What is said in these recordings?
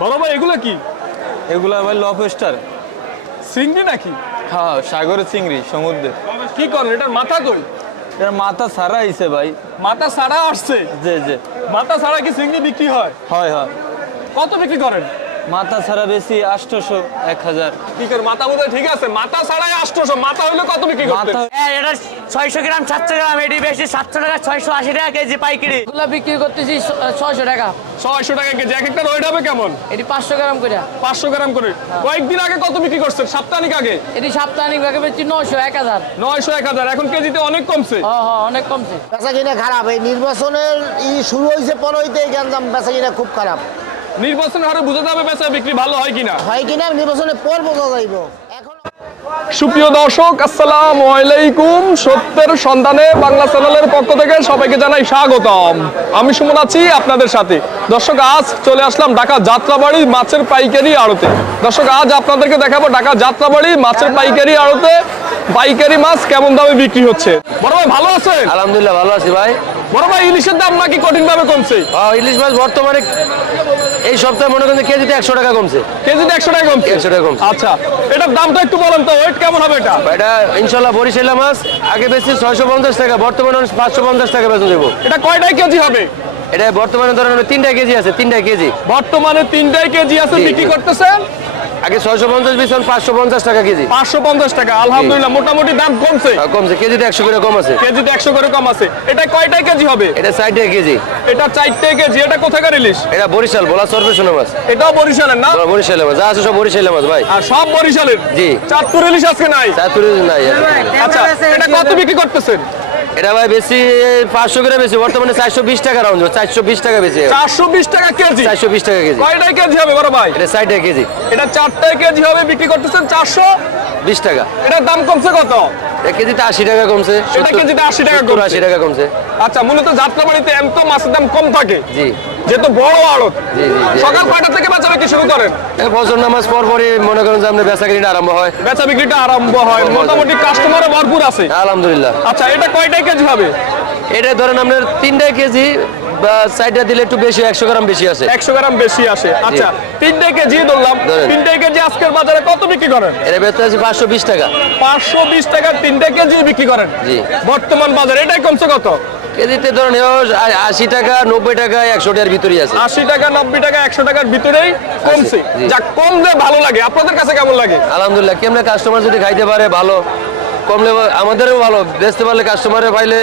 বড় ভাই এগুলো কি? এগুলা ভাই লবস্টার। চিংড়ি নাকি? হ্যাঁ, সাগরের চিংড়ি, সমুদ্রের। কি করেন এটার মাথা কই? এর মাথা ছাড়া আইছে ভাই। মাথা ছাড়া আসছে? জি জি। মাথা ছাড়া কি চিংড়ি বিক্রি হয়? হয় হয়। কত বিক্রি করেন? মাথা ছাড়া বেশি 800, 1000। কি করে মাথা বোধহয় ঠিক আছে, মাথা ছাড়াই 800, মাথা হইলে কত বিক্রি করতেন? মাথা এটা 600 গ্রাম 700 গ্রাম, এটি বেশি 700 টাকা 680 টাকা কেজি পাইকারি। এগুলো বিক্রি করতেছি 600 টাকা। 600 টাকা কেজি। এক একটা ওয়েট হবে কেমন? এটি 500 গ্রাম করে। 500 গ্রাম করে। কয়েকদিন আগে কত বিক্রি করছেন? সপ্তাহখানেক আগে? এটি সাপ্তাহিক ভাগে বেশি 900 1000। 900 1000। এখন কেজিতে অনেক কমছে। হ্যাঁ অনেক কমছে। বেচা কিনা খারাপ। এই নির্বাচনের শুরু হয়েছে 15তে গ্যাঞ্জাম, বেচা কিনা খুব খারাপ। নির্বাচনের হারে বোঝা যাবে বেচা বিক্রি ভালো হয় কিনা। হয় কিনা নির্বাচনের পর বোঝা যাইব। এখন সুপ্রিয় দর্শক, আসসালামু আলাইকুম। সত্যের সন্ধানে বাংলা চ্যানেলের পক্ষ থেকে সবাইকে জানাই স্বাগতম। আমি সুমন আছি আপনাদের সাথে। দর্শক, আজ চলে আসলাম ঢাকা যাত্রাবাড়ি মাছের পাইকারি আড়তে। দর্শক, আজ আপনাদেরকে দেখাবো ঢাকা যাত্রাবাড়ি মাছের পাইকারি আড়তে পাইকারি মাছ কেমন দামে বিক্রি হচ্ছে। বড় ভাই ভালো আছেন? আলহামদুলিল্লাহ ভালো আছি ভাই। বড় ভাই, ইলিশের দাম নাকি কঠিন ভাবে কমছে? ইলিশ মাছ বর্তমানে এই সপ্তাহে মনে করেন কেজিতে 100 টাকা কমছে। কেজিতে 100 টাকা কমছে? 100 টাকা কমছে। আচ্ছা, এটার দামটা একটু বলেন তো, ওয়েট কেমন হবে এটা? এটা ইনশাল্লাহ বরিশালা মাছ আগে বেশি 650 টাকা, বর্তমানে 550 টাকা বেচা দেবো। এটা কয়টাই কেজি হবে? এটা বর্তমানে ধরেন 3টা কেজি আছে, 3টা কেজি। বর্তমানে 3টাই কেজি আছে, জি, বিক্রি জি। করতেছেন আগে 650 বেচন 550 টাকা কেজি। 550 টাকা। আলহামদুলিল্লাহ, মোটামুটি দাম কমছে। কমছে, কেজিতে 100 করে কম আছে। কেজিতে 100 করে কম আছে। এটা কয়টাই কেজি হবে? এটা 60 টাকা কেজি। এটা 4টাই কেজি। এটা কোথাকার ইলিশ? এটা বরিশাল ভোলা সরবেশন মাছ। এটাও বরিশালের না? বরিশালের মাছ যা আছে সব বরিশালের মাছ ভাই। আর সব বরিশালের? জি। চাঁদপুর ইলিশ আজকে নাই? চাতুরি নাই। আচ্ছা, এটা কত বিক্রি করতেছেন? এটা ভাই বেশি 500 করে বেশি, বর্তমানে 420 টাকা রাউন্ড, 420 টাকা বেশি। 420 টাকা কেজি? 420 টাকা কেজি। কয়টাই কেজি হবে বড় ভাই? এটা 60 টাকা কেজি। এটা 4টাই কেজি হবে, বিক্রি করতেছেন 420 টাকা। এটার দাম কমছে কত? এক কেজিতে 80 টাকা কমছে। এটা কেজিতে 80 টাকা 70, কমছে। 80 টাকা কমছে। আচ্ছা, মূলত যাত্রাবাড়িতে এত মাছের দাম কম থাকে জি যেহেতু বড় আড়ত। জি জি জি। সকাল 5টা থেকে বেচা বিক্রি শুরু করেন? এই ফজর নামাজ পরপরই মনে করেন যে আপনার বেচা কিনা আরম্ভ হয়। বেচা বিক্রিটা আরম্ভ হয়, মোটামুটি কাস্টমারও ভরপুর আছে। আলহামদুলিল্লাহ। আচ্ছা, এটা কয়টাই কেজি হবে? এটা ধরেন আপনার 3টা কেজি বা 60টা দিলে একটু বেশি, 100 গ্রাম বেশি আছে। 100 গ্রাম বেশি আসে। আচ্ছা, 3টাই কেজি ধরলাম। ধরেন। 3টাই কেজি আজকের বাজারে কত বিক্রি করেন? এটা বেচতে আছে 520 টাকা। 520 টাকা 3টা কেজি বিক্রি করেন? জি। বর্তমান বাজারে এটাই কমছে কত? কেজিতে ধরেন 80 টাকা 90 টাকা 100 টাকার ভিতরেই আছে। 80 টাকা 90 টাকা 100 টাকার ভিতরেই কমছে। জি। যা কমলে ভালো লাগে। আপনাদের কাছে কেমন লাগে? আলহামদুলিল্লাহ, কেমনে কাস্টমার যদি খাইতে পারে ভালো, কমলে আমাদেরও ভালো, বেচতে পারলে কাস্টমারে পাইলে,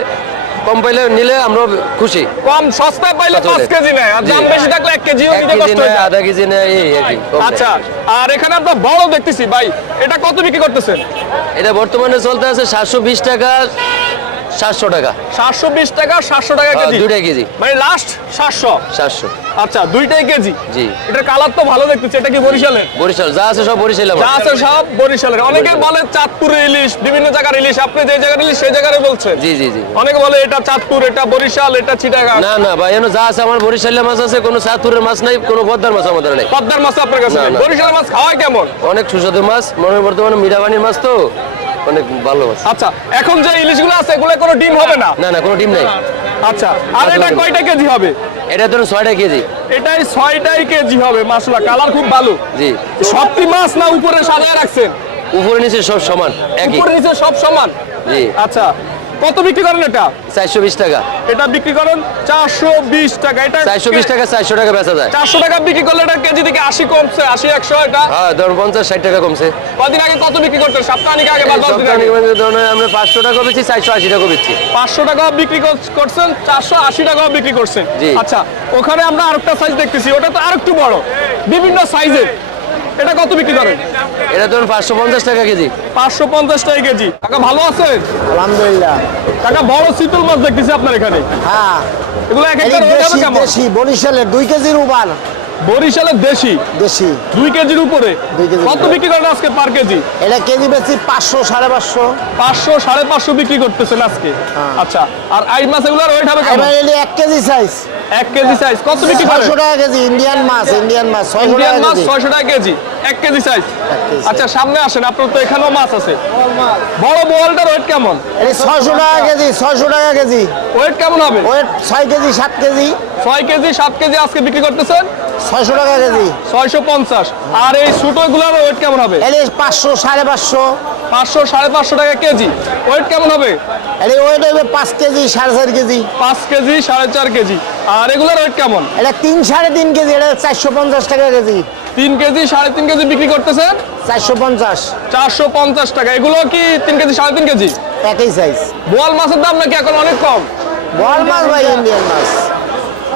কম পাইলে নিলে আমরা খুশি। কম সস্তায় পাইলে 5 কেজি নেয়, আর দাম জি। বেশি থাকলে 1 কেজিও 1 নিতে কেজি কষ্ট নেয়, হয়। আধা কেজি নেয়, এই আর কি, কম নেয়। আচ্ছা, আর এখানে আমরা বড় দেখতেছি ভাই, এটা কত বিক্রি করতেছেন? এটা বর্তমানে চলতে আছে 720 টাকা 700 টাকা। 720 টাকা 700 টাকা কেজি? 2টা কেজি মানে লাস্ট 700? 700। আচ্ছা, 2টাই কেজি? জি। এটার কালার তো ভালো দেখতেছি। এটা কি বরিশালের? বরিশাল যা আছে সব বরিশাল। যা আছে সব বরিশালের। অনেকে বলে চাঁদপুরের ইলিশ, বিভিন্ন জায়গার ইলিশ। আপনি যে জায়গার ইলিশ সেই জায়গায় বলছেন? জি জি জি। অনেকে বলে এটা চাঁদপুর, এটা বরিশাল, এটা চিটাগাং। না না ভাই, এনে যা আছে আমার বরিশালের মাছ আছে, কোনো চাঁদপুরের মাছ নাই, কোনো পদ্মার মাছ আমাদের নাই। পদ্মার মাছ আপনার কাছে না, নেই? না। বরিশালের মাছ খাওয়ায় কেমন? অনেক সুস্বাদু মাছ, মনে বর্তমানে মিঠাপানির মাছ তো অনেক ভালো মাছ। আচ্ছা, এখন যে ইলিশগুলো আছে এগুলো কোনো ডিম হবে না? না না, কোনো ডিম নাই। আচ্ছা, আর এটা কয়টা কেজি হবে? এটা ধরুন 6টা কেজি। এটাই 6টাই কেজি হবে। মাশাআল্লাহ, কালার খুব ভালো। জি। সবটি মাছ না উপরে সাজায় রাখছেন? উপরে নিচে সব সমান একই। উপরে নিচে সব সমান? জি। আচ্ছা, কত বিক্রি করেন এটা? 420 টাকা। এটা বিক্রি করেন 420 টাকা। এটা 420 টাকা 400 টাকা বেচা যায়। 400 টাকা বিক্রি করলে এটা কেজি থেকে 80 কমছে, 80 100। এটা হ্যাঁ ধরুন 50-60 টাকা কমছে। কদিন আগে কত বিক্রি করতেন? সপ্তাহখানেক আগে বা 10 দিন আগে? ধরুন আমরা 500 টাকা বেচি, 480 টাকা বেচছি। 500 টাকা বিক্রি করছেন, 480 টাকাও বিক্রি করছেন। জি। আচ্ছা, ওখানে আমরা আরেকটা সাইজ দেখতেছি, ওটা তো আরেকটু বড়, বিভিন্ন সাইজের। এটা কত বিক্রি করেন? এটা ধরুন 550 টাকা কেজি। 550 টাকা কেজি। কাকা ভালো আছেন? আলহামদুলিল্লাহ। কাকা, বড় চিতল মাছ দেখতেছি আপনার এখানে। হ্যাঁ, এগুলো এক এই একটা ওয়েট হবে দেশি কেমন? দেশি বরিশালের 2 কেজির উপর। বরিশালের দেশি দেশি 2 কেজির উপরে। 2 কেজির কত উপরে। বিক্রি করেন আজকে পার কেজি? এটা কেজি বেশি 500 550। 500 550 বিক্রি করতেছেন আজকে? আচ্ছা, আর আইস মাছ এগুলোর ওয়েট হবে কেমন? এবার এলি 1 কেজি সাইজ। 1 কেজি সাইজ কত বিক্রি করেন? 600 টাকা কেজি। ইন্ডিয়ান মাছ 600 ইন্ডিয়ান টাকা মাছ কেজি। 600 টাকা কেজি, 1 কেজি সাইজ। কেজি আচ্ছা, সামনে আসেন, আপনার তো এখানেও মাছ আছে। বড় বোয়ালটার ওয়েট কেমন? এটা 600 টাকা কেজি। 600 টাকা কেজি। ওয়েট কেমন হবে? Weight 6 KG 7 KG. 6 KG 7 KG আজকে বিক্রি করতেছেন? 600 টাকা কেজি। 650। আর এই ছোটগুলোর ওয়েট কেমন হবে? এটা 500 550। 500 550 টাকা কেজি। ওয়েট কেমন হবে? এটা ওয়েট হবে 5 কেজি 4.5 কেজি। 5 KG 4.5 KG. আর এগুলোর ওয়েট কেমন? এটা 3 3.5 কেজি, এটা 450 টাকা কেজি। 3 কেজি 3.5 কেজি বিক্রি করতেছেন 450। 450 টাকা। এগুলো কি 3 কেজি 3.5 কেজি? একই সাইজ। বোয়াল মাছের দাম নাকি এখন অনেক কম? বল মাছ ভাই, ইন্ডিয়ান মাছ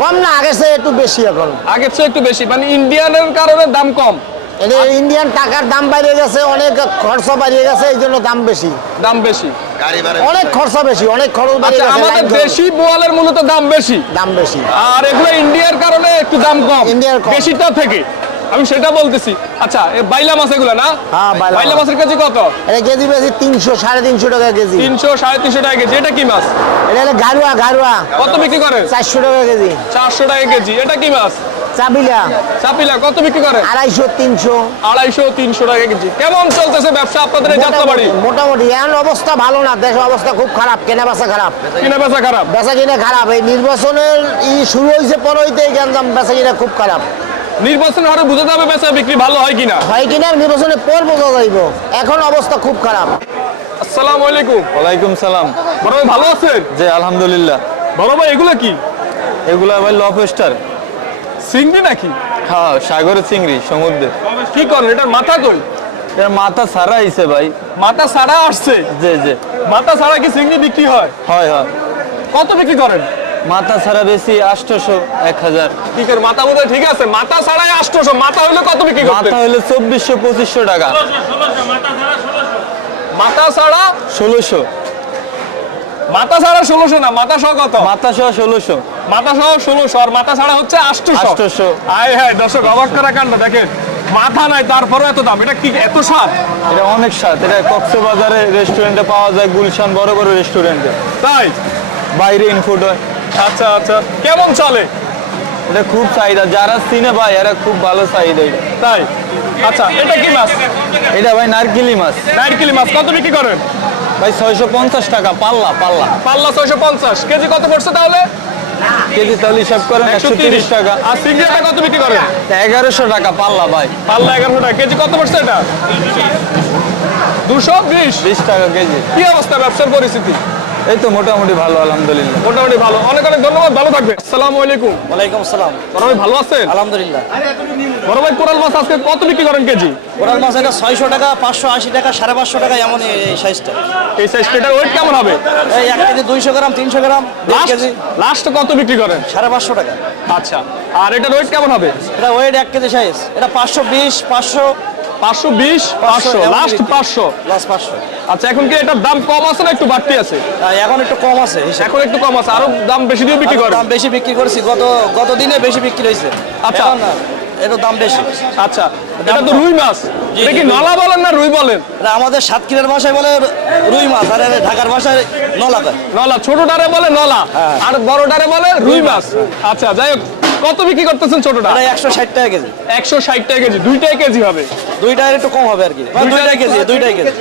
কম না, আগের চেয়ে একটু বেশি এখন। আগের চেয়ে একটু বেশি, মানে ইন্ডিয়ানের কারণে দাম কম। এটা ইন্ডিয়ান টাকার দাম বাইরে গেছে, অনেক খরচা বাড়িয়ে গেছে, এই জন্য দাম বেশি। দাম বেশি। অনেক খরচা বেশি, অনেক খরচ বাড়িয়ে আচ্ছা, গেছে। আমাদের লাইন খরচ। দেশি বোয়ালের মূলত দাম বেশি, দাম বেশি। আর এগুলো ইন্ডিয়ার কারণে একটু দাম কম। ইন্ডিয়ার কম। বেশিটা থেকে আমি সেটা বলতেছি। আচ্ছা, এই বাইলা মাছ এগুলো না? হ্যাঁ, বাইলা মাছের কেজি কত? এটা কেজি বেশি 300 350 টাকা কেজি। 300 350 টাকা কেজি। এটা কি মাছ? এটা হলো গারুয়া। গারুয়া কত বিক্রি করেন? 400 টাকা কেজি। 400 টাকা কেজি। এটা কি মাছ? চাবিলা চাপিলা কত বিক্রি করেন? 250 300। 250 300 টাকা কেজি। কেমন চলতেছে ব্যবসা আপনাদের এই যাত্রাবাড়ি? মোটামুটি এখন অবস্থা ভালো না, দেশের অবস্থা খুব খারাপ, কেনা বেচা খারাপ। কিনা বেচা খারাপ? বেচা কিনা খারাপ। এই নির্বাচনের শুরু হয়েছে 15তে, গ্যাঞ্জাম বেচা কিনা খুব খারাপ। নির্বাচন হারে বুঝে যাবে বেচা বিক্রি ভালো হয় কিনা। হয় কিনা নির্বাচনের পর বোঝা যাইব, এখন অবস্থা খুব খারাপ। আসসালামু আলাইকুম। ওয়ালাইকুম সালাম। বড় ভাই ভালো আছেন? জি আলহামদুলিল্লাহ। বড় ভাই এগুলো কি? এগুলা ভাই লবস্টার। চিংড়ি নাকি? হ্যাঁ, সাগরের চিংড়ি, সমুদ্রে। কি করেন? এটার মাথা কই? এর মাথা ছাড়া আইছে ভাই। মাথা ছাড়া আসছে? জি জি। মাথা ছাড়া কি চিংড়ি বিক্রি হয়? হয় হয়। কত বিক্রি করেন? মাথা ছাড়া বেশি 800 1000। কি করে? মাথা বোধহয় ঠিক আছে, মাথা ছাড়াই 800। মাথা হইলে কত বিক্রি করতেন? মাথা হইলে 2400 2500 টাকা। মাথা ছাড়া 1600। মাথা ছাড়া 1600 না, মাথা সহ কত? মাথা সহ 1600। মাথা সহ 1600 আর মাথা ছাড়া হচ্ছে 800। 800। আয় হ্যাঁ, দর্শক অবাক করা কাণ্ড দেখেন। মাথা নাই তারপরে এত দাম। এটা কি এত স্বাদ? এটা অনেক স্বাদ। এটা কক্সবাজারে রেস্টুরেন্টে পাওয়া যায়, গুলশান বড় বড় রেস্টুরেন্টে। তাই? বাইরে ইনফুড হয়। আচ্ছা আচ্ছা, কেমন চলে? এটা খুব চাহিদা, যারা চিনে ভাই এরা খুব ভালো চাহিদা এটা। তাই? আচ্ছা, এটা কি মাছ? এটা ভাই নারকেলি মাছ। নারকেলি মাছ কত বিক্রি করেন? ভাই 650 টাকা পাল্লা। পাল্লা পাল্লা 650। কেজি কত পড়ছে তাহলে? কেজি তাহলে হিসাব করেন 130 টাকা। আর চিংড়িটা কত বিক্রি করেন? 1100 টাকা পাল্লা ভাই। পাল্লা 1100 টাকা। কেজি কত পড়ছে এটা? 220। 20 টাকা কেজি। কি অবস্থা ব্যবসার পরিস্থিতি? এই তো মোটামুটি ভালো আলহামদুলিল্লাহ। মোটামুটি ভালো। অনেক অনেক ধন্যবাদ, ভালো থাকবে। আসসালামু আলাইকুম। ওয়ালাইকুম আসসালাম। বড় ভাই ভালো আছেন? আলহামদুলিল্লাহ। বড় ভাই কোরাল মাছ আজকে কত বিক্রি করেন কেজি? ওরাল মাছ এটা 600 টাকা 580 টাকা 550 টাকা, এমন এই সাইজটা। এই সাইজটা ওয়েট কেমন হবে? এই 1 কেজি 200 গ্রাম 300 গ্রাম 1 কেজি লাস্ট কত বিক্রি করেন? 550 টাকা। আচ্ছা, আর এটার ওয়েট কেমন হবে? এটা ওয়েট 1 কেজি সাইজ। এটা 520 500 520 500 লাস্ট 500। প্লাস 500। আচ্ছা, এখন কি এটার দাম কম আছে না একটু বাড়তি আছে? এখন একটু কম আছে হিসাব। এখন একটু কম আছে, আরো দাম বেশি দিয়ে বিক্রি করেন? দাম বেশি বিক্রি করেছি, গত দিনে বেশি বিক্রি হয়েছে। আচ্ছা। এখন এর দাম বেশি। আচ্ছা, এটা তো রুই মাছ। জি, এটা কি রুই। নলা বলেন না রুই বলেন? এটা আমাদের সাতক্ষীরার ভাষায় বলে রুই মাছ, আর এর ঢাকার ভাষায় নলা কয়। নলা। ছোটটারে বলে নলা, হ্যাঁ। আর বড়টারে বলে রুই মাছ। আচ্ছা, যাই হোক, কত বিক্রি করতেছেন ছোটটা? এটা 160 টাকা কেজি। 160 টাকা কেজি। দুইটাই কেজি হবে? দুইটার একটু কম হবে আর কি। দুইটাই কেজি।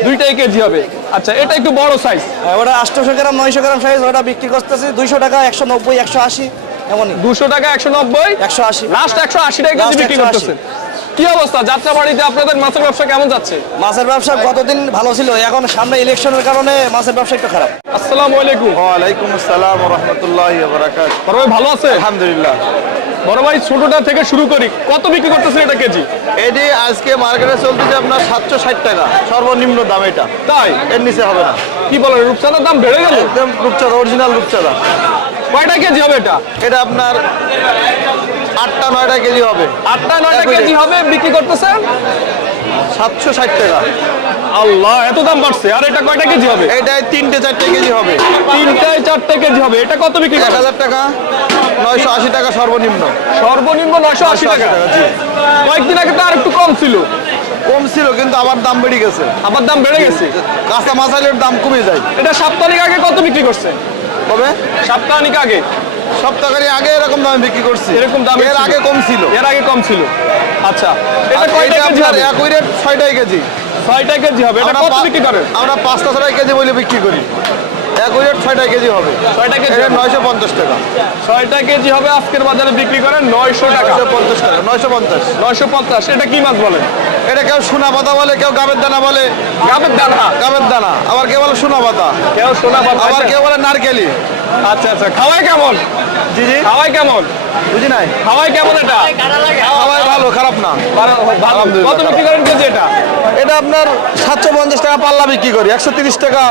দুইটাই কেজি হবে। আচ্ছা, এটা একটু বড় সাইজ। ওটা 800 গ্রাম 900 গ্রাম সাইজ, ওটা বিক্রি করতেছি 200 টাকা 190 180 এমনই। 200 টাকা 190 180 লাস্ট 180 টাকা কেজি Last বিক্রি 180 করতেছেন। কি অবস্থা যাত্রাবাড়িতে আপনাদের মাছের ব্যবসা কেমন যাচ্ছে? মাছের ব্যবসা গতদিন ভালো ছিল, এখন সামনে ইলেকশনের কারণে মাছের ব্যবসা একটু খারাপ। আসসালামু আলাইকুম। ওয়ালাইকুম আসসালাম ওয়া রাহমাতুল্লাহি ওয়া বারাকাতুহু। বড় ভাই ভালো আছে? আলহামদুলিল্লাহ। বড় ভাই ছোটটা থেকে শুরু করি, কত বিক্রি করতেছেন এটা কেজি? এটি আজকে মার্কেটে চলতেছে আপনার 760 টাকা সর্বনিম্ন দাম। এটা তাই? এর নিচে হবে না। কি বলেন, রূপচাঁদার দাম বেড়ে গেল? একদম রূপচাঁদা, অরিজিনাল রূপচাঁদা। কয়টা কেজি হবে এটা? এটা আপনার 8টা 9টা কেজি হবে। 8টা 9টা কেজি হবে বিক্রি করতেছেন 760 টাকা। আল্লাহ, এত দাম বাড়ছে। আর এটা কয়টা কেজি হবে? এটা 3টে 4টে কেজি হবে। 3টায় 4টে কেজি হবে। এটা কত বিক্রি করেন? 1000 টাকা 980 টাকা সর্বনিম্ন। সর্বনিম্ন 980 টাকা। জি। কয়েকদিন আগে তো আর একটু কম ছিল। কম ছিল কিন্তু আবার দাম বেড়ে গেছে। আবার দাম বেড়ে গেছে। কাঁচা মাছালের দাম কমে যায়। এটা সপ্তাহিক আগে কত বিক্রি করছে? কবে? সপ্তাহিক আগে সপ্তাহখানি আগে এরকম দামে বিক্রি করছি। এরকম দামে এর ছিল। আগে কম ছিল। এর আগে কম ছিল। আচ্ছা, এটা আর কয়টা এটা কেজি আপনার হবে? একই রেট 6টাই কেজি। 6টা কেজি হবে। এটা আমরা কত বিক্রি করেন? আমরা 5টা 6টা কেজি বলে বিক্রি করি। একই রেট 6 টাকা কেজি হবে। 6 টাকা কেজি এটা 950 টাকা। 6 টাকা কেজি হবে, আজকের বাজারে বিক্রি করেন 900 টাকা। 950 টাকা, 950। 950। এটা কি মাছ বলেন? এটা কেউ সোনা পাতা বলে, কেউ গাবের দানা বলে। গাবের দানা, গাবের দানা, আবার কেউ বলে সোনা পাতা, কেউ সোনা পাতা, আবার কেউ বলে নারকেলি। আচ্ছা আচ্ছা। খাওয়াই কেমন? জি জি, খাওয়াই কেমন? বুঝি নাই। খাওয়াই কেমন এটা? সবাই ভালো, খারাপ না। ভালো। আলহামদুলিল্লাহ। কত বিক্রি করেন কেজি এটা? এটা আপনার 750 টাকা পাল্লা বিক্রি করি, 130 টাকা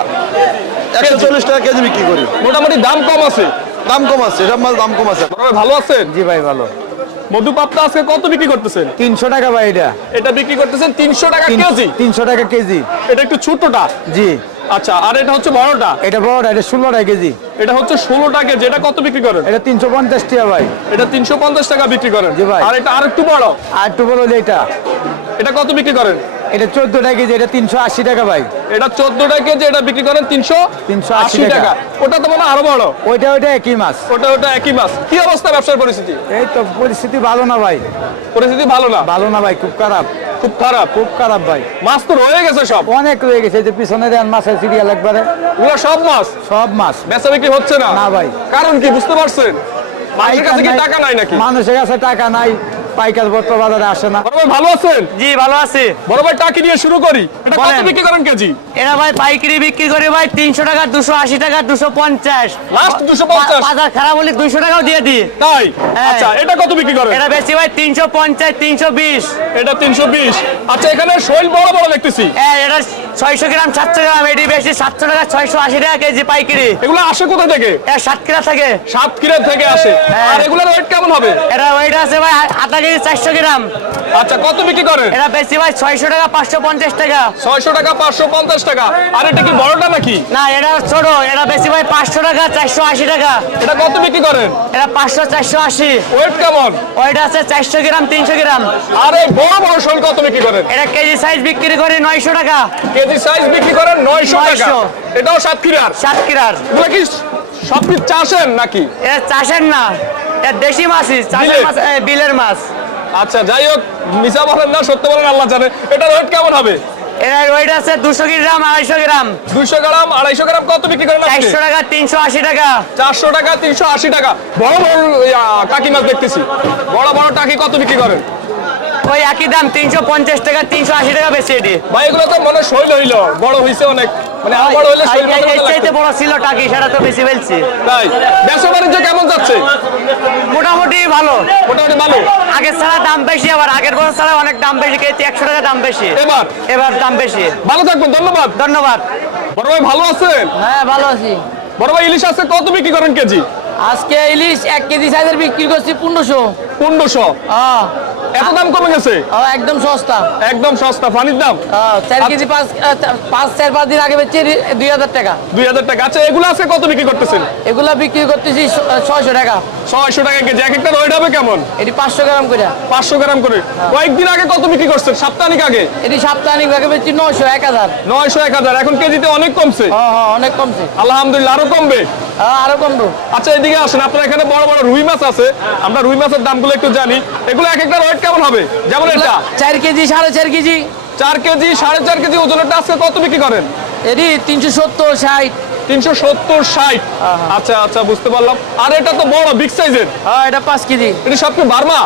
140 টাকা কেজি বিক্রি করি। মোটামুটি দাম কম আছে। দাম কম আছে, এটা মাছ দাম কম আছে। বড় ভাই ভালো আছেন? জি ভাই ভালো। মধুপাপ্তা আজকে কত বিক্রি করতেছেন? 300 টাকা ভাই এটা। এটা বিক্রি করতেছেন 300 টাকা কেজি। 300 টাকা কেজি। এটা একটু ছোটটা। জি। আচ্ছা, আর এটা হচ্ছে বড়টা। এটা বড়টা, এটা 16 টাকা কেজি। এটা হচ্ছে 16 টাকা কেজি। এটা কত বিক্রি করেন? এটা 350 টাকা ভাই। এটা 350 টাকা বিক্রি করেন। জি ভাই। আর এটা আরেকটু বড়। আর একটু বড় হলে এটা। এটা কত বিক্রি করেন? এটা 14 টাকা কেজি, এটা 380 টাকা ভাই। এটা 14 টাকা কেজি, এটা বিক্রি করেন 380 টাকা। ওটা তো মানে আরো বড়। ওইটা একই মাছ। ওটা একই মাছ। কি অবস্থা ব্যবসার পরিস্থিতি? এই তো পরিস্থিতি ভালো না ভাই। পরিস্থিতি ভালো না। ভালো না ভাই, খুব খারাপ। খুব খারাপ। খুব খারাপ ভাই। মাছ তো রয়ে গেছে সব। অনেক রয়ে গেছে, এই যে পিছনে দেন মাছের সিরিয়াল একবারে। ওগুলো সব মাছ। সব মাছ। বেচা বিক্রি হচ্ছে না। না ভাই। কারণ কি বুঝতে পারছেন? মানুষের কাছে কি টাকা নাই নাকি? মানুষের কাছে টাকা নাই, পাইকার পত্র বাজারে আসে না। বড় ভাই ভালো আছেন? জি ভালো আছি। বড় ভাই টাকি দিয়ে শুরু করি। এটা কত বলেন। বিক্রি করেন কেজি? এরা ভাই পাইকারি বিক্রি করে ভাই 300 টাকা, 280 টাকা, 250। লাস্ট 250। বাজার খারাপ হলে 200 টাকাও দিয়ে দিই। তাই? হ্যাঁ। আচ্ছা, এটা কত বিক্রি করেন? এরা বেশি ভাই 350, 320। এটা 320। আচ্ছা, এখানে শৈল বড় বড় দেখতেছি। হ্যাঁ, এটা 600 গ্রাম 700 গ্রাম, এটি বেশি 700 টাকা, 680 টাকা কেজি পাইকারি। এগুলো আসে কোথা থেকে? এটা 7 কিলো থাকে। সাতক্ষীরা থেকে আসে। হ্যাঁ। আর এগুলোর ওয়েট কেমন হবে? এটা ওয়েট আছে ভাই আধা কেজি 400 গ্রাম। আচ্ছা, কত বিক্রি করেন? এটা বেশি ভাই 600 টাকা, 550 টাকা। 600 টাকা, 550 টাকা। আর এটা কি বড়টা নাকি? না, এটা ছোট। এটা বেশি ভাই 500 টাকা, 480 টাকা। এটা কত বিক্রি করেন? এটা 500, 480। ওয়েট কেমন? ওইটা আছে 400 গ্রাম, 300 গ্রাম। আর এই বড় বড় শৈল কত বিক্রি করেন? এটা কেজি সাইজ বিক্রি করে 900 টাকা। কেজি সাইজ বিক্রি করেন 900 টাকা। 900। এটাও সাতক্ষীরার। 7 কিলার। এগুলো কি সব কি চাষেন নাকি? এটা চাষের না, এটা দেশি মাছই। চাষের বিলের? মাছ, বিলের মাছ। আচ্ছা, যাই হোক, মিছা বলেন না, সত্য বলেন, আল্লাহ জানে। এটার ওয়েট কেমন হবে? এর ওয়েট আছে 200 গ্রাম, 250 গ্রাম। 200 গ্রাম, 250 গ্রাম কত বিক্রি করেন আপনি? 400 টাকা, 380 টাকা। 400 টাকা, 380 টাকা। বড় বড় টাকি মাছ দেখতেছি। বড় বড় টাকি কত বিক্রি করেন? ওই একই দাম 350 টাকা, 380 টাকা বেশি এটি। ভাই, এগুলো তো মনে হয় শৈল হইল, বড় হইছে অনেক। মানে আর বড় হইলে শৈল মাছের এর মতো চাইতে লাগতো। বড় ছিল টাকি, সেটা তো বেশি ফেলছি। তাই ব্যবসা বাণিজ্য কেমন যাচ্ছে? মোটামুটি ভালো। মোটামুটি ভালো। আগের ছাড়া দাম বেশি, আবার আগের বছর ছাড়া অনেক দাম বেশি। কেজি 100 টাকা দাম বেশি। এবার দাম বেশি। ভালো থাকবেন, ধন্যবাদ। ধন্যবাদ। বড় ভাই ভালো আছেন? হ্যাঁ ভালো আছি। বড় ভাই, ইলিশ আছে কত বিক্রি করেন কেজি? আজকে ইলিশ 1 কেজি সাইজের বিক্রি করছি 1500। 1500। এত দাম কমে গেছে? একদম সস্তা। একদম সস্তা। পানির দাম 4 কেজি 5 দিন আগে বেচছি 2000 টাকা। 2000 টাকা। আচ্ছা, এগুলো আছে কত বিক্রি করতেছেন? এগুলা বিক্রি করতেছি 600 টাকা। 600 টাকা কেজি। এক একটা ওয়েট হবে কেমন? এটি 500 গ্রাম করে। 500 গ্রাম করে। কয়েকদিন আগে কত বিক্রি করছেন? সপ্তাহিক আগে? এটি সাপ্তাহিক আগে বেচছি 900, 1000। 900, 1000। এখন কেজিতে অনেক কমছে। হ্যাঁ অনেক কমছে। আলহামদুলিল্লাহ, আরো কমবে। আরো কমবো। আচ্ছা, এদিকে আসেন। আপনার এখানে বড় বড় রুই মাছ আছে। আমরা রুই মাছের দামগুলো একটু জানি। এগুলো এক একটা ওয়েট কেমন হবে? যেমন এটা 4 কেজি, 4.5 কেজি। 4 কেজি, 4.5 কেজি ওজনেরটা আজকে কত বিক্রি করেন? এটি 370, 60। 370, 60। আচ্ছা আচ্ছা, বুঝতে পারলাম। আর এটা তো বড় বিগ সাইজের। হ্যাঁ এটা 5 কেজি। এটা সব কি বার্মা?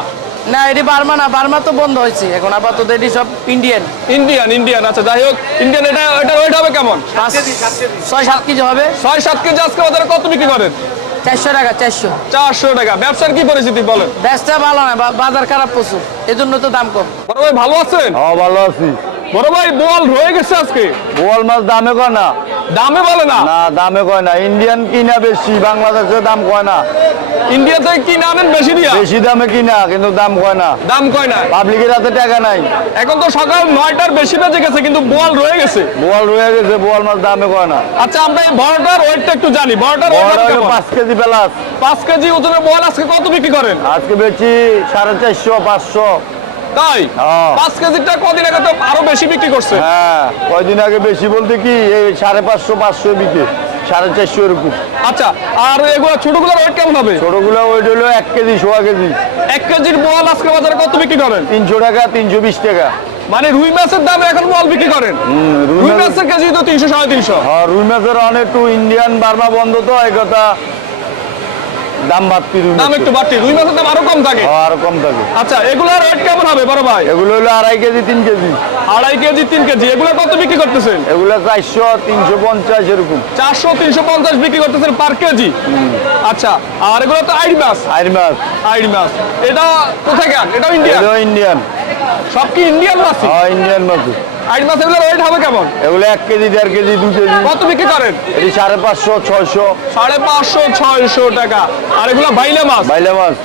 না এটি বার্মা না, বার্মা তো বন্ধ হয়েছে এখন আপাতত। এটি সব ইন্ডিয়ান। ইন্ডিয়ান। আচ্ছা, যাই হোক, ইন্ডিয়ান। এটা ওয়েট হবে কেমন? 6-7 কেজি হবে। 6-7 কেজি আজকে বাজারে কত বিক্রি করেন? 400 টাকা, 400। 400 টাকা। ব্যবসার কি পরিস্থিতি বলেন? ব্যবসা ভালো না, বাজার খারাপ প্রচুর, এজন্য তো দাম কম। বড় ভাই ভালো আছেন? হ্যাঁ ভালো আছি। বড় ভাই, বোয়াল রয়ে গেছে আজকে। বোয়াল মাছ দামে কয় না। দামে বলে না? না দামে কয় না, ইন্ডিয়ান কিনা বেশি, বাংলাদেশে দাম কয় না। ইন্ডিয়া থেকে কিনে আনেন বেশি দিয়া? বেশি দামে কিনা, কিন্তু দাম কয় না। দাম কয় না। পাবলিকের হাতে টাকা নাই। এখন তো সকাল 9টার বেশি বেজে গেছে, কিন্তু বোয়াল রয়ে গেছে। বোয়াল রয়ে গেছে, বোয়াল মাছ দামে কয় না। আচ্ছা, আমরা এই বড়টার ওয়েটটা একটু জানি। বড়টার বড় ওয়েট হলো কেমন? 5 কেজি প্লাস। 5 কেজি ওজনের বোয়াল আজকে কত বিক্রি করেন? আজকে বেচি 450, 500। তাই? হ্যাঁ। 5 কেজিটা কদিন আগে তো আরো বেশি বিক্রি করছে। হ্যাঁ, কয়দিন আগে বেশি বলতে কি এই 550, 500 বিক্রি, 450 এরকম। আচ্ছা, আর এগুলো ছোটগুলোর ওয়েট কেমন হবে? ছোটগুলো ওই হলো 1 কেজি, 1.5 কেজি। 1 কেজির বোয়াল আজকে বাজারে কত বিক্রি করেন? 300 টাকা, 320 টাকা। মানে রুই মাছের দাম এখন বল বিক্রি করেন? রুই মাছের কেজি তো 300 350। আর রুই মাছের অনেক একটু ইন্ডিয়ান বার্মা বন্ধ তো এই কথা দাম বাড়তি রুই দাম মাছের। একটু বাড়তি, রুই মাছের দাম আরো কম থাকে। আরো কম থাকে। আচ্ছা, এগুলোর রেট কেমন হবে বড় ভাই? এগুলো হলো 2.5 কেজি 3 কেজি। 2.5 কেজি 3 কেজি, এগুলো কত বিক্রি করতেছেন? এগুলো 400 350 এরকম। 400 350 বিক্রি করতেছেন পার কেজি। আচ্ছা, আর এগুলো তো আইড মাছ। আইর মাছ আইড মাছ, এটা কোথায় গান? এটাও ইন্ডিয়ান? এগুলো ইন্ডিয়ান। সব কি ইন্ডিয়ান মাছ? হ্যাঁ ইন্ডিয়ান মাছ। আইড মাছ এগুলোর রেট হবে কেমন? এগুলো 1 কেজি 1.5 কেজি 2 কেজি। কত বিক্রি করেন? এটি 550 600। 550 600 টাকা। আর এগুলো বাইলা মাছ? বাইলা মাছ।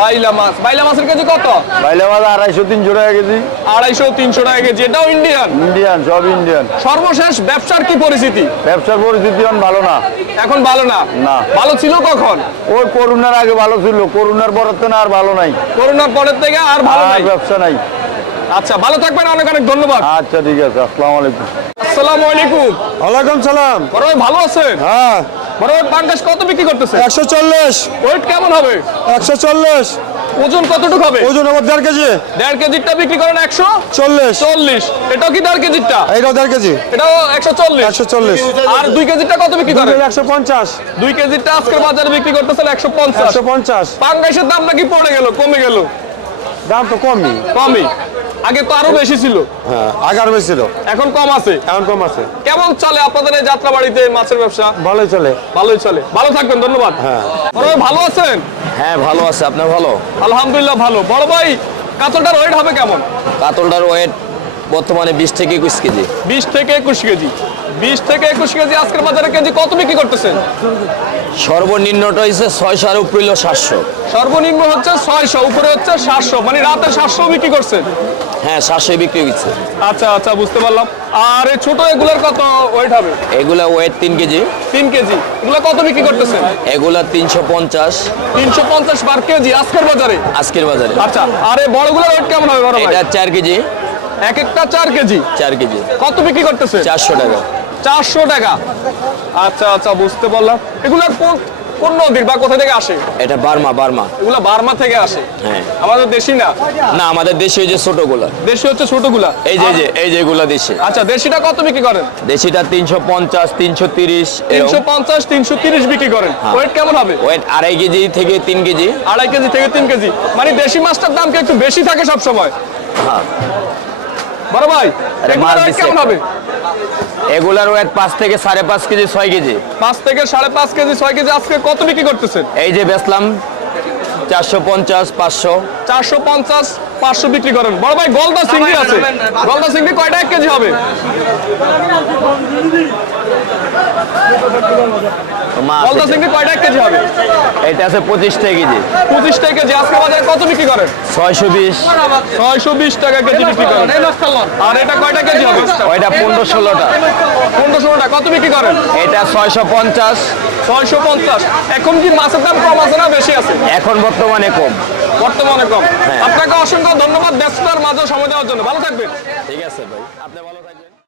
বাইলা মাছ, বাইলা মাছের কেজি কত? বাইলা মাছ 250 300 টাকা কেজি। 250 300 টাকা কেজি, এটাও ইন্ডিয়ান? ইন্ডিয়ান, সব ইন্ডিয়ান। সর্বশেষ ব্যবসার কি পরিস্থিতি? ব্যবসার পরিস্থিতি এখন ভালো না। এখন ভালো না? না। ভালো ছিল কখন? ওই করোনার আগে ভালো ছিল, করোনার পরের তো না আর ভালো নাই। করোনার পরের থেকে আর ভালো আর নাই। ব্যবসা নাই। আচ্ছা, ভালো থাকবেন, অনেক অনেক ধন্যবাদ। আচ্ছা ঠিক আছে, আসসালামু আলাইকুম। আসসালামু আলাইকুম। ওয়ালাইকুম সালাম। বড় ভাই ভালো আছেন? হ্যাঁ, বড় ভাই পাঙ্গাস কত বিক্রি করতেছে? 140 ওয়েট কেমন হবে? 140 ওজন কতটুকু হবে? ওজন আমার 1.5 কেজি 1.5 কেজিরটা বিক্রি করেন 40। 140। এটাও কি 1.5 কেজিরটা? এইটাও 1.5 কেজি এটাও 140। 140। আর 2 কেজিরটা কত বিক্রি করেন? 150 2 কেজিরটা আজকের বাজারে বিক্রি করতেছেন 150। 150। পাঙ্গাসের দাম নাকি পড়ে গেল, কমে গেল? দাম তো কমই। কমই, আগে তো আরো বেশি ছিল। হ্যাঁ, আগে আর বেশি ছিল, এখন কম আছে। এখন কম আছে। কেমন চলে আপনাদের এই যাত্রাবাড়িতে মাছের ব্যবসা? ভালোই চলে। ভালোই চলে, ভালো থাকবেন, ধন্যবাদ। হ্যাঁ। বড় ভাই ভালো আছেন? হ্যাঁ ভালো আছে, আপনার ভালো? আলহামদুলিল্লাহ ভালো। বড় ভাই কাতলটার ওয়েট হবে কেমন? কাতলটার ওয়েট বর্তমানে 20 থেকে 21 কেজি। 20 থেকে 21 কেজি। 20 থেকে 21 কেজি আজকের বাজারে কেজি কত বিক্রি করতেছেন? সর্বনিম্নটা হয়েছে 600 আর উপরে হলো 700। সর্বনিম্ন হচ্ছে 600, উপরে হচ্ছে 700, মানে রাতে 700 বিক্রি করছেন? হ্যাঁ 700 বিক্রি হচ্ছে। আচ্ছা আচ্ছা, বুঝতে পারলাম। আর এই ছোট এগুলার কত ওয়েট হবে? এগুলা ওয়েট 3 কেজি। 3 কেজি, এগুলো কত বিক্রি করতেছেন? এগুলা 350 350 পার কেজি আজকের বাজারে? আজকের বাজারে। আচ্ছা, আর এই বড়গুলোর ওয়েট কেমন হবে বড় ভাই? এটা 4 কেজি। এক একটা 4 কেজি। 4 কেজি কত বিক্রি করতেছে? 400 টাকা। 400 টাকা। আচ্ছা আচ্ছা, বুঝতে পারলাম। এগুলা কোন নদীর বা কোথা থেকে আসে? এটা বার্মা। এগুলা বার্মা থেকে আসে? হ্যাঁ। আমাদের দেশি না? না, আমাদের দেশে ওই যে ছোটগুলা। দেশি হচ্ছে ছোটগুলা। এই যে এগুলা দেশি। আচ্ছা, দেশিটা কত বিক্রি করেন? দেশিটা 350 330 এরকম। 350 330 বিক্রি করেন। ওয়েট কেমন হবে? ওয়েট 2.5 কেজি থেকে 3 কেজি। 2.5 কেজি থেকে 3 কেজি, মানে দেশি মাছটার দাম কি একটু বেশি থাকে সব সময়? হ্যাঁ। বড় ভাই আরে এগুলার মাছ weight দিছে। কেমন হবে? এগুলার ওয়েট 5 থেকে 5.5 কেজি 6 কেজি। 5 থেকে 5.5 কেজি 6 কেজি আজকে কত বিক্রি করতেছেন? এই যে বেচলাম 450 500। 450 500 বিক্রি করেন। বড় ভাই গলদা চিংড়ি আছে, গলদা চিংড়ি কয়টা 1 কেজি হবে? মাছ গলদা চিংড়ি কয়টা 1 কেজি হবে? এটা আছে 25 টাকা কেজি। 25 টাকা কেজি আজকে বাজারে কত বিক্রি করেন? 620। 620 টাকা কেজি বিক্রি করেন। আর এটা কয়টা কেজি হবে? ওইটা 15-16টা। 15-16টা কত বিক্রি করেন? এটা 650। 650। এখন কি মাছের দাম কম আছে না বেশি আছে? এখন বর্তমানে কম। বর্তমানে কম। হ্যাঁ। আপনাকে অসংখ্য ধন্যবাদ ব্যস্ততার মাঝে সময় দেওয়ার জন্য। ভালো থাকবেন। ঠিক আছে ভাই, আপনি ভালো থাকবেন।